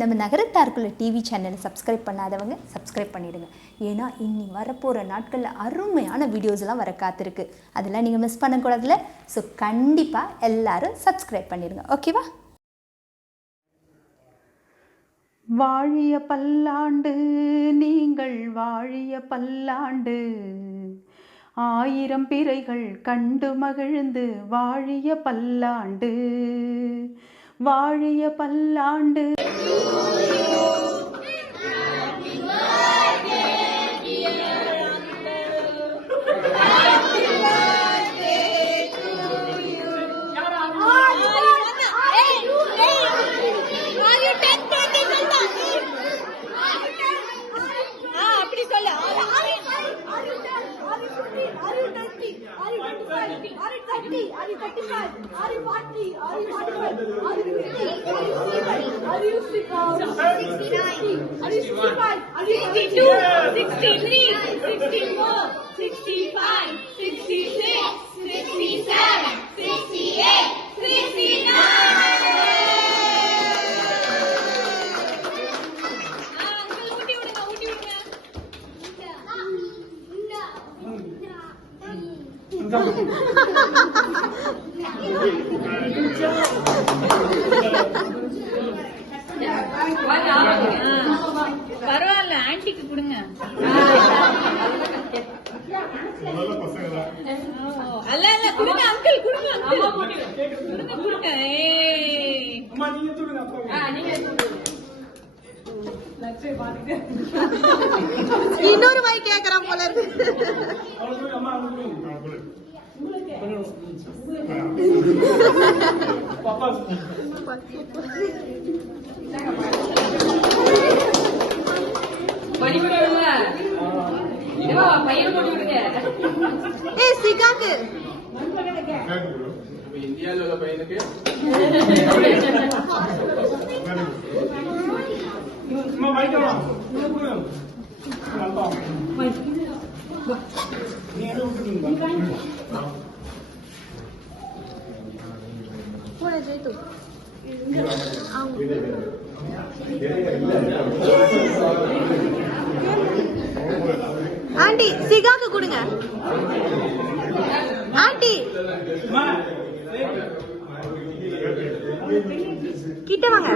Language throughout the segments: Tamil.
நம்ம நகரத்தாருக்குள்ள டிவி சேனலை சப்ஸ்கிரைப் பண்ணாதவங்க சப்ஸ்கிரைப் பண்ணிடுங்க. ஏன்னா இன்னி வரப்போகிற நாட்களில் அருமையான வீடியோஸ்லாம் வர காத்திருக்கு. அதெல்லாம் நீங்கள் மிஸ் பண்ணக்கூடாதுல. ஸோ கண்டிப்பாக எல்லாரும் சப்ஸ்கிரைப் பண்ணிடுங்க. ஓகேவா? வாழிய பல்லாண்டு நீங்கள் வாழிய பல்லாண்டு, ஆயிரம் பிறைகள் கண்டு மகிழ்ந்து வாழிய பல்லாண்டு, வாழிய பல்லாண்டு. Are you 35? Are you 40? Are you 45? Are you 50? Are you 60? Are you 69? Are you 65? Are you 62? 63? 64? 65? 66? 67? 68? 69? பரவாயில்ல, ஆன்டிக்கு கொடுங்க. அல்ல அல்ல கொடுங்க அங்கிள், கொடுங்க கொடுங்க கொடுங்க. இன்னொரு வாய் கேக்குறான் போல இருக்கு. சிகாக்கு இந்தியாவில் உள்ள பையனுக்கு ஆண்டி சிகாக்கு கொடுங்க. ஆண்டி கிட்ட வாங்க.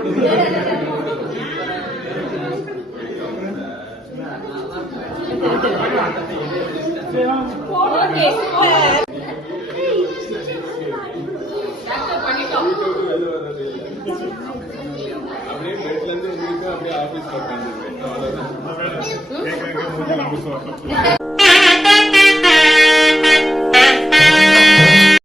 அப்படியே பெட்ல இருந்து உங்களுக்கு அப்படியே ஆபீஸ் உட்காந்துருக்கேன்.